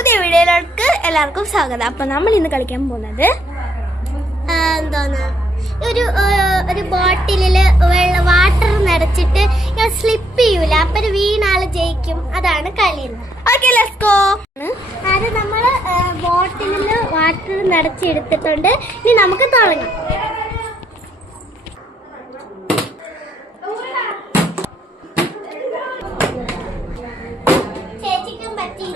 പുതിയ വീഡിയോയിലേക്ക് എല്ലാവർക്കും സ്വാഗതം. അപ്പൊ നമ്മൾ ഇന്ന് കളിക്കാൻ പോകുന്നത് ഒരു ബോട്ടിലില് വാട്ടർ നിറച്ചിട്ട് സ്ലിപ്പ് ചെയ്യൂല, അപ്പൊ വീണാള് ജയിക്കും. അതാണ് കളി. Okay, let's go. അത് നമ്മള് ബോട്ടിലില് വാട്ടർ നിറച്ചെടുത്തിട്ടുണ്ട്. ഇനി നമുക്ക് തുടങ്ങാം. ചേച്ചിക്കും പറ്റി.